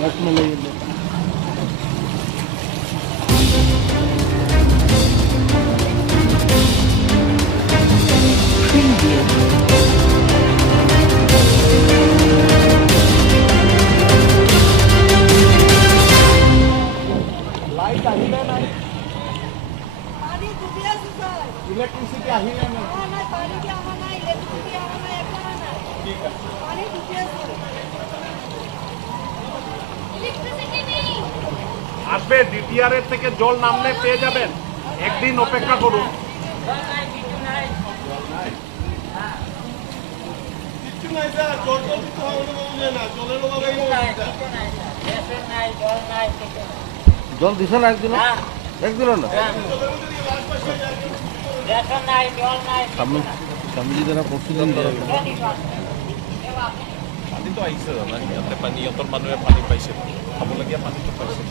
Light আহিলে নাই electricity আহিলে নাই ঠিক আছে আসবে ডিটিআর এর থেকে জল নামলে পেয়ে যাবেন একদিন অপেক্ষা করুন জল দিছ না একদিন একদিন না স্বামীজি যারা প্রতিদিন পানী তো আহিছে জানা ইয়াতে পানী ইহঁতৰ মানুহে পানী পাইছে খাবলগীয়া পানীটো পাইছে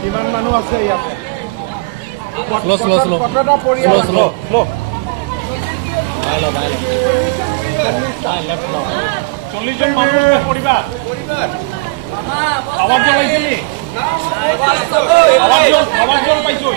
কিমান মানুহ আছে ইয়াতে চল্লিশ জন মানুষ পরিবার খাবার জল আইছিলি খাবার জল পাইছো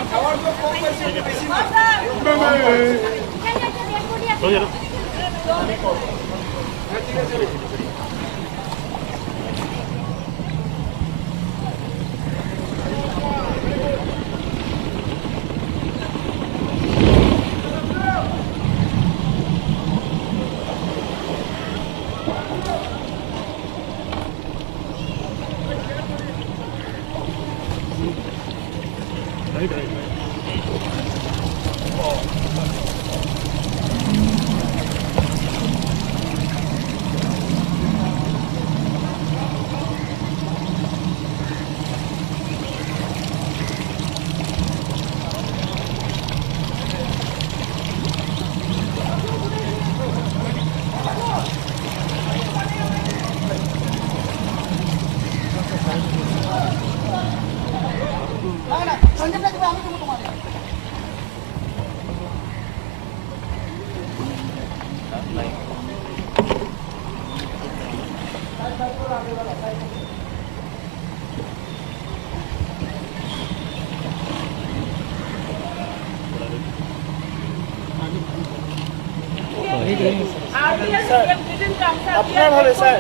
আপনার ভালো স্যার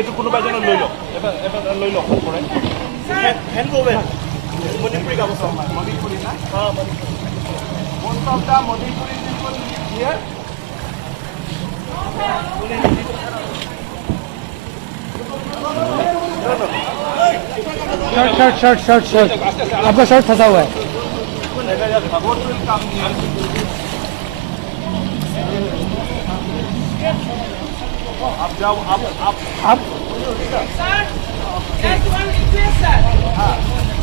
একটু কোনো বাজনা লই লো এবার লই লো পরে হ্যান্ড ওভার মণিপুরি গাবো মণিপুরি না হ্যাঁ Manipuri most of the Manipuri people live here shirt आपका शर्ट फंसा हुआ है आप जाओ आप sir just one request sir हाँ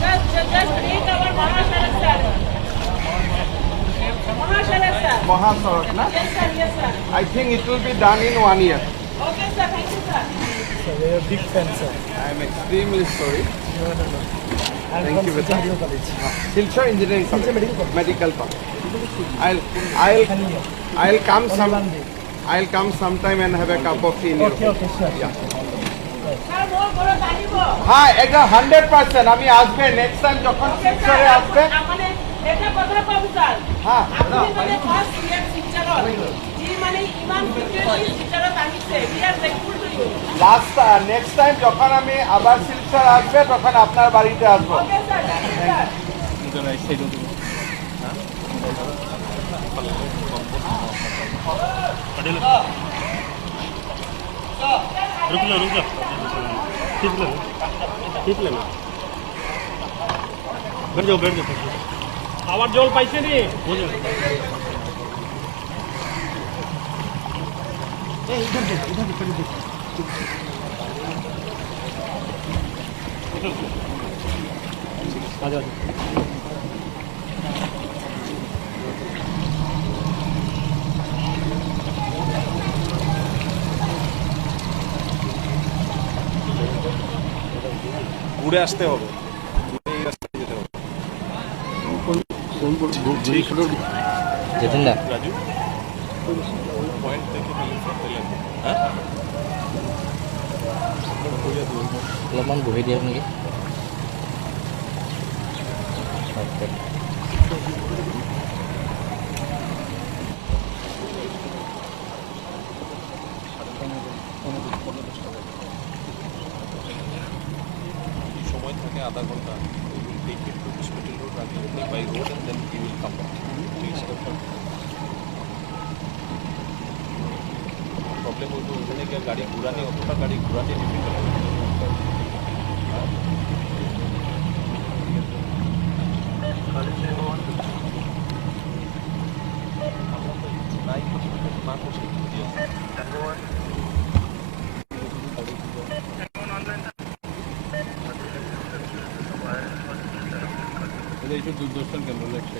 just make our Mahasharak sir Mahasharak na yes sir I think it will be done in 1 year okay sir thank you sir we are big fans sir I am extremely sorry no thank you beta Silchar engineering medical college I'll come sometime and have a cup of tea okay sure yeah sir more boro danibo ha ekdom 100% ami asbe next time jokhon Silchare asbe amane eta kotha pabu sir ha apni mane first year Silchar ji mane iman security Silchar tanise we are thankful to you last next time jokhon ami abar Silchar asbe tokhon apnar barite asbo okay sir रुक लो ठीक ले बैठ जाओ आवाज जल पाइसे नी हो जाए इधर आ ঘুরে আসতে হবে, ঘুরে এই রাস্তায় যেতে হবে। যেতেন না রাজু পয়েন্ট দেখে পেলেন, হ্যাঁ অলপমান বহি দিয়ক নেকি? সময় থাকে আধা ঘন্টা, take it to hospital road, Rajasthan by road, and then you will come back. Please problem হতো ওখানে গিয়ে গাড়ি ঘুরানে, অতটা গাড়ি ঘুরাতে ডিফিকাল্ট। এইসব দূরদর্শন কেন্দ্র লেখছে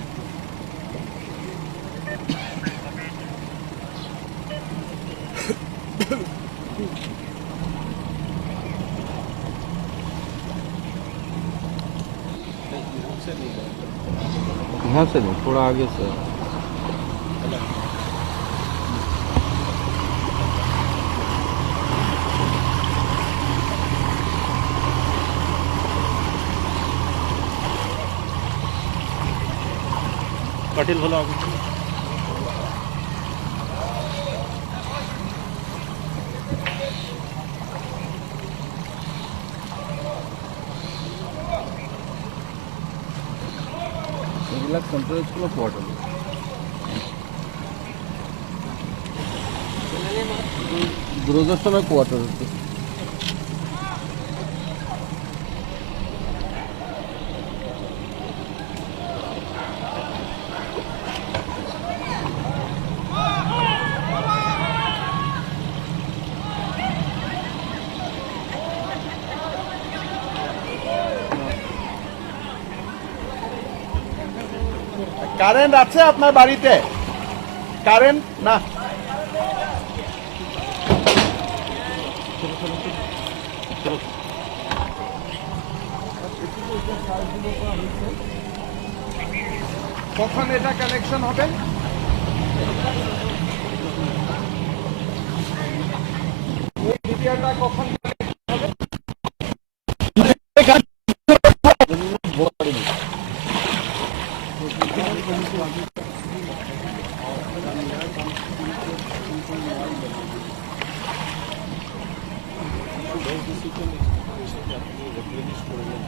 यहाँ से नहीं, थोड़ा आगे से। कटिल भला आगे এইবিলাক চেণ্ট্ৰেল স্কুলৰ কোৱাৰ্টাৰ, দূৰদৰ্শনৰ কোৱাৰ্টাৰ আছে। কারেন্ট আছে আপনার বাড়িতে? কারেন্ট না, কখন এটা কানেকশন হবে?